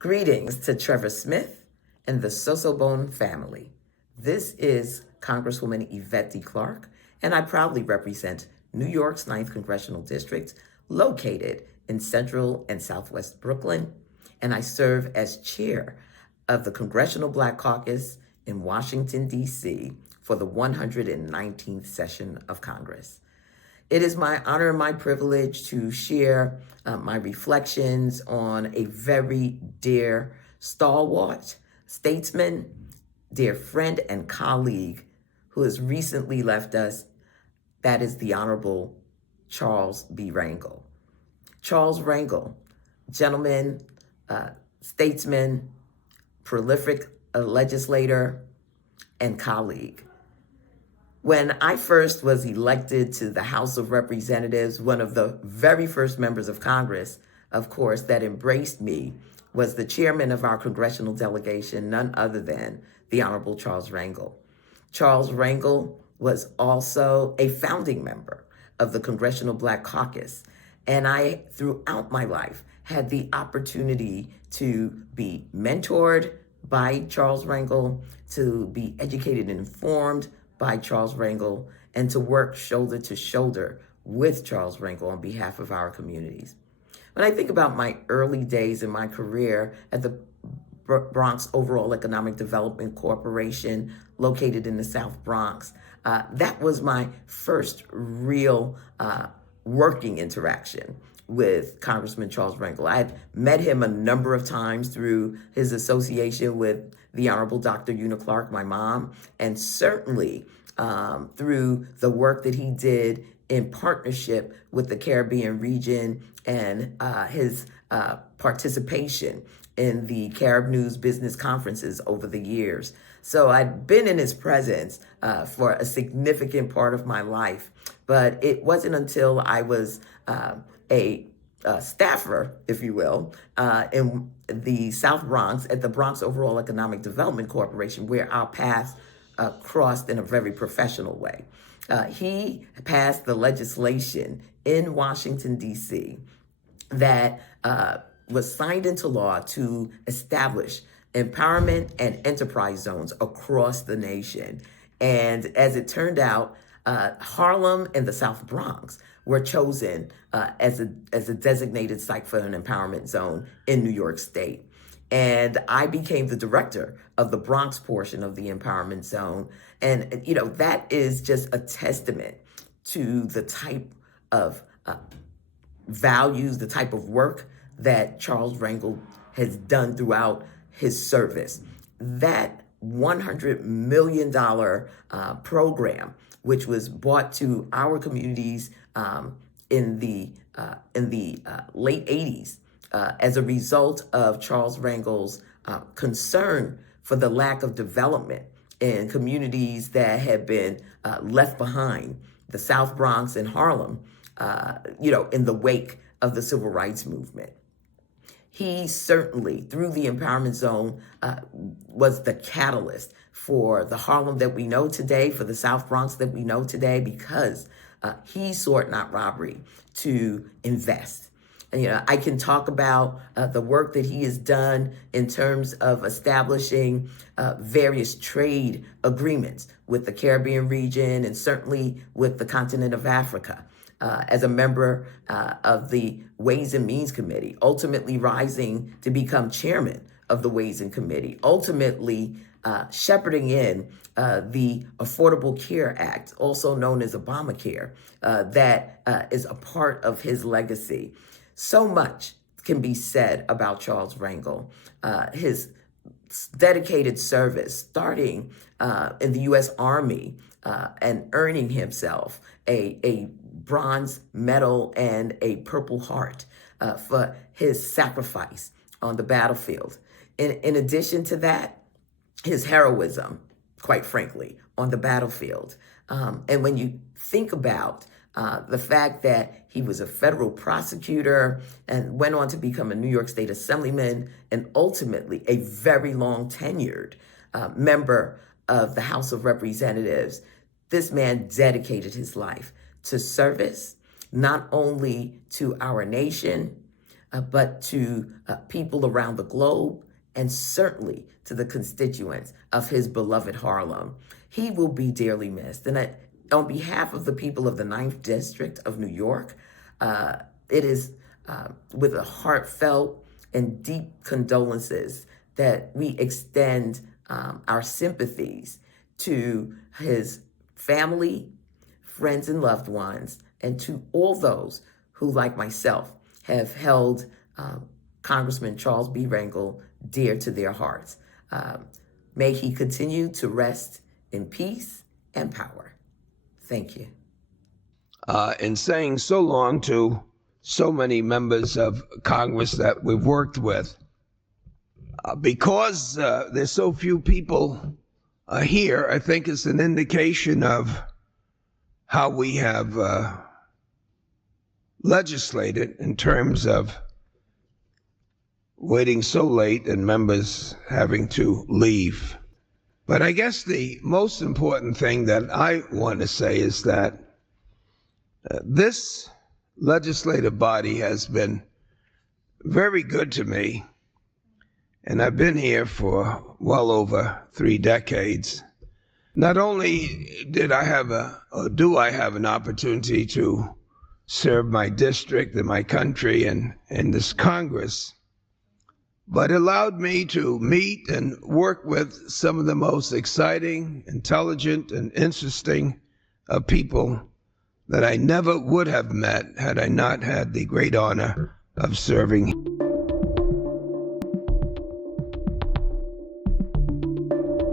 Greetings to Trevor Smith and the Sosobone family. This is Congresswoman Yvette Clarke, and I proudly represent New York's 9th Congressional District, located in Central and Southwest Brooklyn, and I serve as chair of the Congressional Black Caucus in Washington, D.C. for the 119th session of Congress. It is my honor and my privilege to share my reflections on a very dear stalwart statesman, dear friend and colleague who has recently left us. That is the Honorable Charles B. Rangel. Charles Rangel, gentleman, statesman, prolific legislator, and colleague. When I first was elected to the House of Representatives, one of the very first members of Congress, of course, that embraced me was the chairman of our congressional delegation, none other than the Honorable Charles Rangel. Charles Rangel was also a founding member of the Congressional Black Caucus, and I, throughout my life, had the opportunity to be mentored by Charles Rangel, to be educated and informed by Charles Rangel, and to work shoulder to shoulder with Charles Rangel on behalf of our communities. When I think about my early days in my career at the Bronx Overall Economic Development Corporation, located in the South Bronx, that was my first real working interaction with Congressman Charles Rangel. I had met him a number of times through his association with the Honorable Dr. Yvette Clarke, my mom, and certainly through the work that he did in partnership with the Caribbean region and his participation in the Carib News business conferences over the years. So I'd been in his presence for a significant part of my life, but it wasn't until I was a staffer, if you will, in the South Bronx at the Bronx Overall Economic Development Corporation, where our paths crossed in a very professional way. He passed the legislation in Washington, D.C. that was signed into law to establish empowerment and enterprise zones across the nation. And as it turned out, Harlem and the South Bronx were chosen as a designated site for an empowerment zone in New York State. And I became the director of the Bronx portion of the empowerment zone. And, you know, that is just a testament to the type of values, the type of work that Charles Rangel has done throughout his service. That $100 million program, which was brought to our communities in the late 80s as a result of Charles Rangel's concern for the lack of development in communities that had been left behind, the South Bronx and Harlem, in the wake of the Civil Rights Movement. He certainly, through the empowerment zone, was the catalyst for the Harlem that we know today, for the South Bronx that we know today, because he sought not robbery to invest. And, I can talk about the work that he has done in terms of establishing various trade agreements with the Caribbean region and certainly with the continent of Africa. As a member of the Ways and Means Committee, ultimately rising to become chairman of the Ways and Committee, ultimately shepherding in the Affordable Care Act, also known as Obamacare, that is a part of his legacy. So much can be said about Charles Rangel, his dedicated service, starting in the U.S. Army and earning himself a bronze medal and a Purple Heart for his sacrifice on the battlefield. In addition to that, his heroism, quite frankly, on the battlefield. And when you think about the fact that he was a federal prosecutor and went on to become a New York State assemblyman and ultimately a very long tenured member of the House of Representatives, this man dedicated his life to service, not only to our nation, but to people around the globe, and certainly to the constituents of his beloved Harlem. He will be dearly missed. And on behalf of the people of the Ninth District of New York, it is with a heartfelt and deep condolences that we extend our sympathies to his family, friends, and loved ones, and to all those who, like myself, have held Congressman Charles B. Rangel dear to their hearts. May he continue to rest in peace and power. Thank you. In saying so long to so many members of Congress that we've worked with, because there's so few people here, I think it's an indication of how we have legislated in terms of waiting so late and members having to leave. But I guess the most important thing that I want to say is that this legislative body has been very good to me, and I've been here for well over 3 decades. Not only do I have an opportunity to serve my district and my country and this Congress, but it allowed me to meet and work with some of the most exciting, intelligent, and interesting people that I never would have met had I not had the great honor of serving.